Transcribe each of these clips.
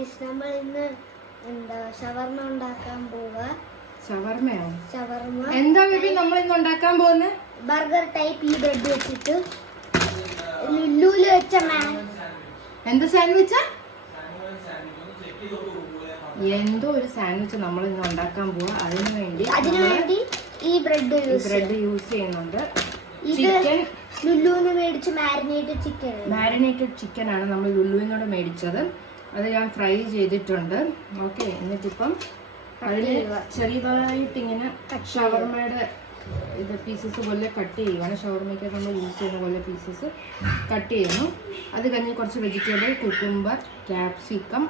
Guys, നമ്മൾ ഇന്ന് ഷവർമ ഉണ്ടാക്കാൻ പോവാ. ഷവർമയോ? ഷവർമ എന്താ ബേബി നമ്മൾ ഇന്ന് ഉണ്ടാക്കാൻ പോകുന്നത്? ബർഗർ ടൈപ്പ് ഈ ബ്രെഡ് വെച്ചിട്ട് ലുലുവിൽ വെച്ച എന്ത് സാൻഡ്വിച്ചാ? എന്തോ ഒരു സാൻഡ്വിച്ച് നമ്മൾ ഇന്ന് ഉണ്ടാക്കാൻ പോവാ. അതിനുവേണ്ടി ഈ ബ്രെഡ് യൂസ് ചെയ്യുന്നുണ്ട്. ചിക്കൻ ലുലുവിന് മേടിച്ച് മാരിനേറ്റഡ് ചിക്കൻ ആണ് നമ്മൾ ലുലുവിനോട് മേടിച്ചത്. അത് ഞാൻ ഫ്രൈ ചെയ്തിട്ടുണ്ട്. ഓക്കെ, എന്നിട്ടിപ്പം അതിൽ ചെറിയതായിട്ട് ഇങ്ങനെ ഷവർമയുടെ ഇത് പീസസ് പോലെ കട്ട് ചെയ്യുവാണ്. ഷവർമയ്ക്ക് നമ്മൾ യൂസ് ചെയ്യുന്ന പോലെ പീസസ് കട്ട് ചെയ്യുന്നു. അത് കഴിഞ്ഞ് കുറച്ച് വെജിറ്റബിൾ, കുക്കുംബർ, ക്യാപ്സിക്കം,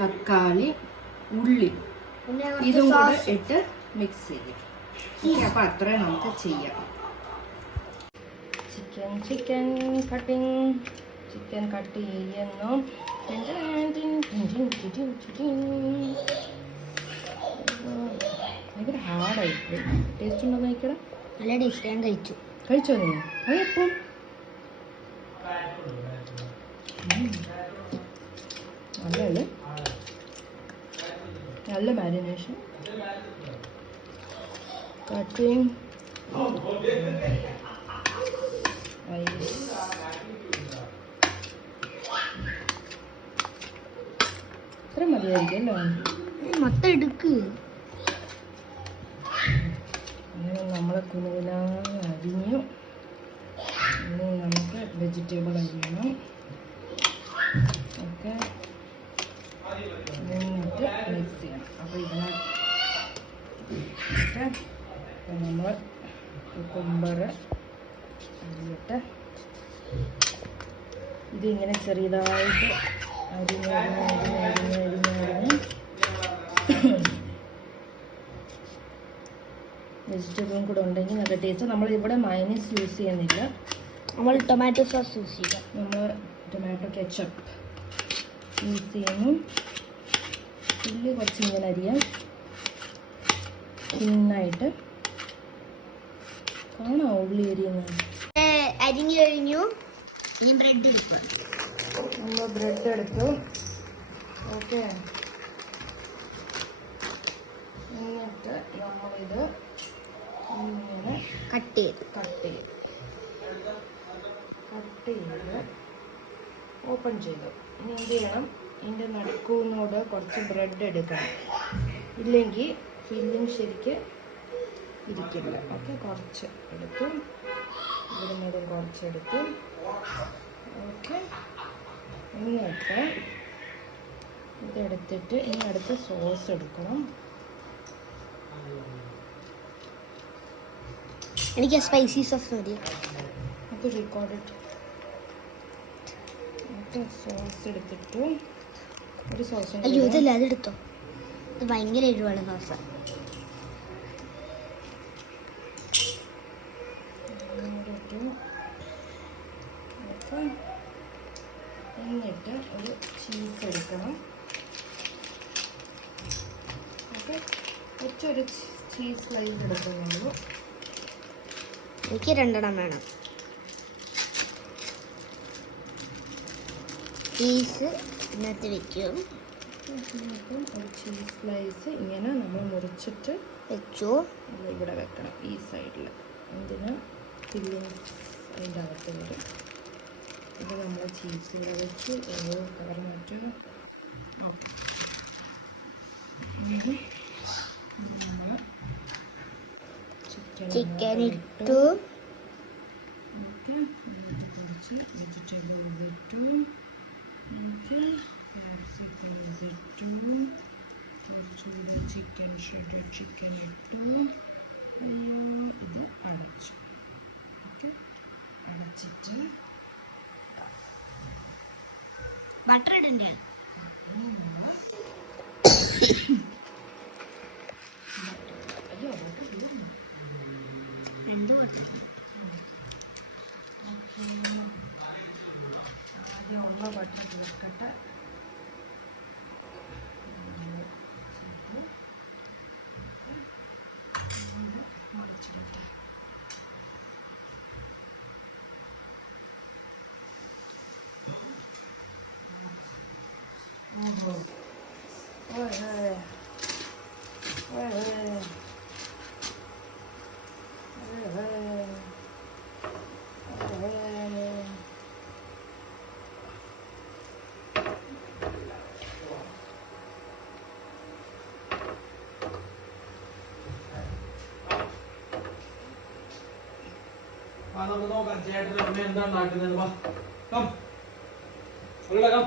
തക്കാളി, ഉള്ളി ഇതും കൂടെ ഇട്ട് മിക്സ് ചെയ്യും. അപ്പം അത്രയും നമുക്ക് ചെയ്യാം. ചിക്കൻ കട്ട് ചെയ്യുന്നു. ഭയങ്കര ഹാർഡായിപ്പോയി. ടേസ്റ്റ് ഉണ്ടോ നോക്കിക്കട? നല്ല ടേസ്റ്റ്. ഞാൻ കഴിച്ചോ നീ? അതെപ്പം നല്ലത്, നല്ല മാരിനേഷൻ. കട്ടിങ് ഇത്ര മതിയായിരിക്കും അല്ലേ? മൊത്തം എടുക്ക്. അങ്ങനെ നമ്മൾ കുനുകുനാന്ന് അരിഞ്ഞു. ഇനി നമുക്ക് വെജിറ്റബിൾ അരിയണം. ഓക്കെ, എന്നിട്ട് മിക്സ് ചെയ്യണം. അപ്പോൾ ഇതിനകത്ത് നമ്മൾ കുക്കുംബർ അരിയിട്ട് ഇതിങ്ങനെ ചെറിയതായിട്ട് അരിഞ്ഞ് വെജിറ്റബിളും കൂടെ ഉണ്ടെങ്കിൽ നല്ല ടേസ്റ്റ്. നമ്മൾ ഇവിടെ മയനീസ് യൂസ് ചെയ്യുന്നില്ല, നമ്മൾ ടൊമാറ്റോ സോസ് യൂസ് ചെയ്യാം. നമ്മൾ ടൊമാറ്റോ കെച്ചപ്പ് യൂസ് ചെയ്യുന്നു. ഉള്ളി കുറച്ച് ഇങ്ങനെ അരിയാം തിന്നായിട്ട്. കാണാം ഉള്ളി അരിയുന്നത്. അരിഞ്ഞു കഴിഞ്ഞു. ഈ ബ്രെഡ് എടുക്കും. നമ്മൾ ബ്രെഡ് എടുത്തു. ഓക്കെ, എന്നിട്ട് നമ്മളിത് ഇങ്ങനെ കട്ട് ചെയ്ത് ഓപ്പൺ ചെയ്തു. ഇനി എന്ത് ചെയ്യണം? ഇതിൻ്റെ നടുക്കൂന്നോട് കുറച്ച് ബ്രെഡ് എടുക്കണം, ഇല്ലെങ്കിൽ ഫില്ലിങ് ശരിക്ക് ഇരിക്കില്ല. ഓക്കെ, കുറച്ച് എടുത്തു, ഇവിടുന്നതും കുറച്ചെടുത്തു. ഓക്കെ, എന്നിട്ട് ഇതെടുത്തിട്ട് ഇനി അടുത്ത സോസ് എടുക്കണം. എനിക്ക് സ്പൈസി സോസ് മതി. അത് റെക്കോർഡ്. ഓക്കെ, സോസ് എടുത്തിട്ടു. ഒരു സോസ്. അയ്യോ, ഇതല്ല, അതെടുത്തോ. ഇത് ഭയങ്കര എരിവാണ് സോസ്. എന്നിട്ട് ഒരു ചീസ് എടുക്കണം. ഓക്കെ, ഒറ്റൊരു ചീസ് സ്ലൈസ് എടുക്കുന്നുള്ളൂ. എനിക്ക് 2 എണ്ണം വേണം. ചീസ് ഇതിനകത്ത് വെക്കും. ഒരു ചീസ് സ്ലൈസ് ഇങ്ങനെ നമ്മൾ മുറിച്ചിട്ട് വെച്ചു ഇവിടെ വെക്കണം, ഈ സൈഡിൽ. എന്തിനാ? ഫില്ലിങ് അതിൻ്റെ അകത്ത് വരും. ഇത് നമ്മൾ ചീസ് വെച്ച് കവർ മാറ്റുക. ചിക്കൻ ഇട്ടു. കുറച്ച് വെജിറ്റബിൾ ഇട്ടു. ക്യാപ്സിക്കം ഇട്ടു. കുറച്ചുകൂടെ ഷ്രെഡഡ് ചിക്കൻ ഇട്ടു. ഇത് അടച്ചു. ഓക്കെ, അടച്ചിട്ട് ബട്ടർ ഇടണ്ടേ? ബട്ടർ ചേർക്കട്ടെ. നമുക്ക് നോക്കാം ചേട്ടൻ്റെ അമ്മ എന്താ ഉണ്ടാക്കുന്നത്. വാ കം കം.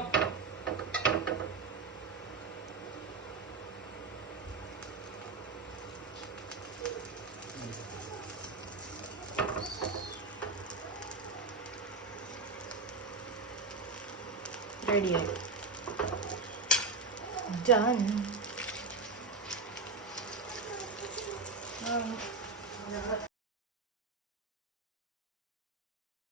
റെഡിയായി. ഡൺ.